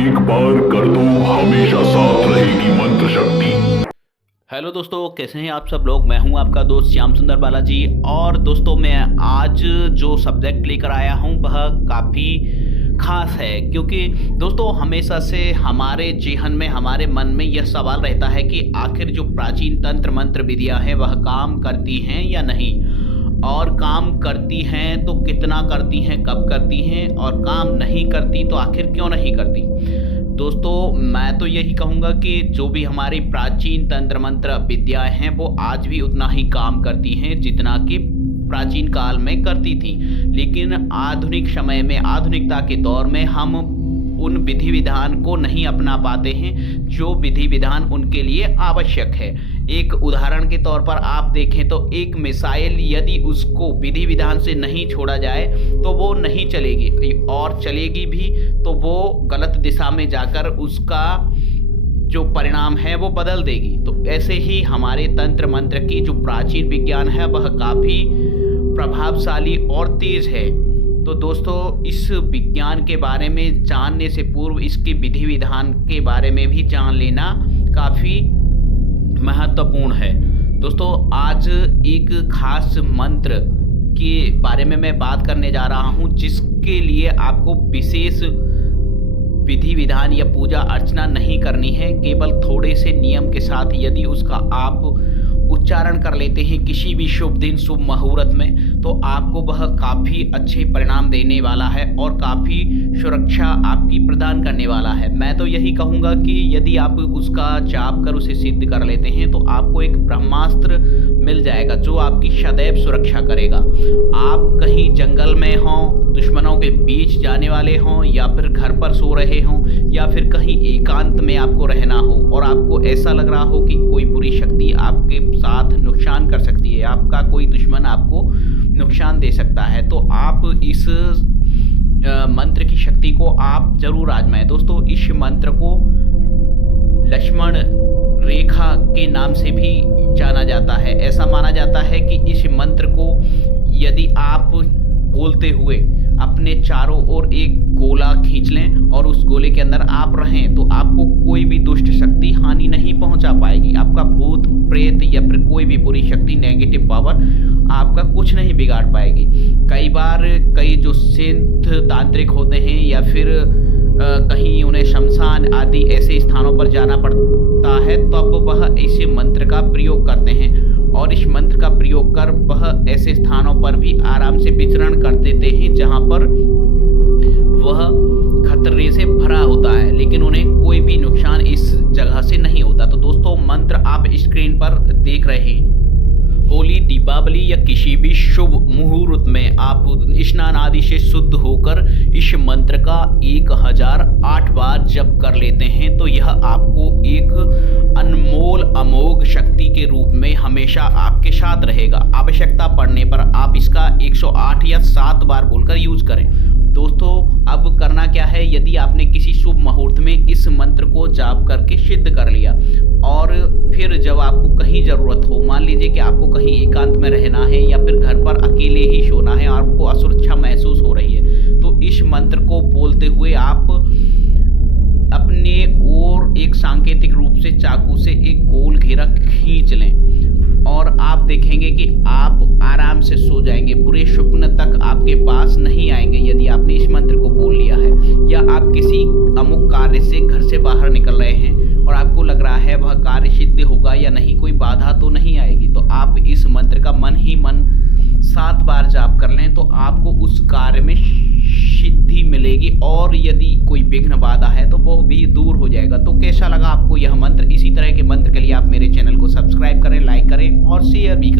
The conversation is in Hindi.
एक बार कर दो, हमेशा साथ रहेगी मंत्र शक्ति। हेलो दोस्तों, कैसे हैं आप सब लोग। मैं हूं आपका दोस्त श्याम सुंदर बालाजी। और दोस्तों, मैं आज जो सब्जेक्ट लेकर आया हूं वह काफ़ी खास है, क्योंकि दोस्तों हमेशा से हमारे जीवन में, हमारे मन में यह सवाल रहता है कि आखिर जो प्राचीन तंत्र मंत्र विधियां हैं वह काम करती हैं या नहीं, और काम करती हैं तो कितना करती हैं, कब करती हैं, और काम नहीं करती तो आखिर क्यों नहीं करती। दोस्तों, मैं तो यही कहूँगा कि जो भी हमारी प्राचीन तंत्र मंत्र विद्याएं हैं वो आज भी उतना ही काम करती हैं जितना कि प्राचीन काल में करती थी। लेकिन आधुनिक समय में, आधुनिकता के दौर में हम उन विधि विधान को नहीं अपना पाते हैं जो विधि विधान उनके लिए आवश्यक है। एक उदाहरण के तौर पर आप देखें तो एक मिसाइल यदि उसको विधि विधान से नहीं छोड़ा जाए तो वो नहीं चलेगी, और चलेगी भी तो वो गलत दिशा में जाकर उसका जो परिणाम है वो बदल देगी। तो ऐसे ही हमारे तंत्र मंत्र की जो प्राचीन विज्ञान है वह काफ़ी प्रभावशाली और तेज है। तो दोस्तों, इस विज्ञान के बारे में जानने से पूर्व इसके विधि विधान के बारे में भी जान लेना काफ़ी महत्वपूर्ण है। दोस्तों, आज एक खास मंत्र के बारे में मैं बात करने जा रहा हूं, जिसके लिए आपको विशेष विधि विधान या पूजा अर्चना नहीं करनी है। केवल थोड़े से नियम के साथ यदि उसका आप उच्चारण कर लेते हैं किसी भी शुभ दिन, शुभ मुहूर्त में, तो आपको वह काफ़ी अच्छे परिणाम देने वाला है और काफ़ी सुरक्षा आपकी प्रदान करने वाला है। मैं तो यही कहूँगा कि यदि आप उसका जाप कर उसे सिद्ध कर लेते हैं तो आपको एक ब्रह्मास्त्र मिल जाएगा जो आपकी सदैव सुरक्षा करेगा। आप कहीं जंगल में हों, दुश्मनों के बीच जाने वाले हों, या फिर घर पर सो रहे हों, या फिर कहीं एकांत में आपको रहना हो और आपको ऐसा लग रहा हो कि कोई बुरी शक्ति आपके साथ नुकसान कर सकती है, आपका कोई दुश्मन आपको नुकसान दे सकता है, तो आप इस मंत्र की शक्ति को आप जरूर आजमाएं। दोस्तों, इस मंत्र को लक्ष्मण रेखा के नाम से भी जाना जाता है। ऐसा माना जाता है कि इस मंत्र को यदि आप बोलते हुए अपने चारों ओर एक गोला खींच लें और उस गोले के अंदर आप रहें तो आपको कोई भी दुष्ट शक्ति हानि नहीं पहुंचा पाएगी। आपका भूत प्रेत या फिर कोई भी बुरी शक्ति, नेगेटिव पावर आपका कुछ नहीं बिगाड़ पाएगी। कई बार कई जो सिद्ध तांत्रिक होते हैं या फिर कहीं उन्हें शमशान आदि ऐसे स्थानों पर जाना पड़ता है, तब वह इस मंत्र का प्रयोग करते हैं, और इस मंत्र का प्रयोग कर वह ऐसे स्थानों पर भी आराम से विचरण कर देते हैं जहां पर वह खतरे से भरा होता है, लेकिन उन्हें कोई भी नुकसान इस जगह से नहीं होता। तो दोस्तों, मंत्र आप स्क्रीन पर देख रहे हैं। होली, दीपावली या किसी भी शुभ मुहूर्त में आप स्नान आदि से शुद्ध होकर इस मंत्र का 1008 बार जप कर लेते हैं तो यह आपको एक अनमोल अमोघ शक्ति के रूप में हमेशा आपके साथ रहेगा। आवश्यकता पड़ने पर आप इसका 108 या 7 बार बोलकर यूज करें। दोस्तों, अब करना क्या है, यदि आपने किसी शुभ मुहूर्त में इस मंत्र को जाप करके सिद्ध कर लिया और फिर जब आपको कहीं ज़रूरत हो, मान लीजिए कि आपको कहीं एकांत में रहना है या फिर घर पर अकेले ही सोना है, आपको असुरक्षा महसूस हो रही है, तो इस मंत्र को बोलते हुए आप अपने ओर एक सांकेतिक रूप से चाकू से एक गोल घेरा खींच लें और आप देखेंगे कि आप आराम से सो जाएंगे। बुरे स्वप्न तक आपके पास नहीं आएंगे यदि आपने इस मंत्र को बोल लिया है, या आप किसी अमुक कार्य से घर से बाहर निकल रहे हैं और आपको लग रहा है वह कार्य सिद्ध होगा या नहीं, कोई बाधा तो नहीं आएगी, तो आप इस मंत्र का मन ही मन 7 बार जाप कर लें तो आपको उस कार्य में सिद्धि मिलेगी, और यदि कोई विघ्न बाधा है तो वो भी दूर हो जाएगा। तो कैसा लगा आपको यह मंत्र? इसी तरह के मंत्र के लिए आप मेरे चैनल को सब्सक्राइब करें, लाइक करें और शेयर भी करें।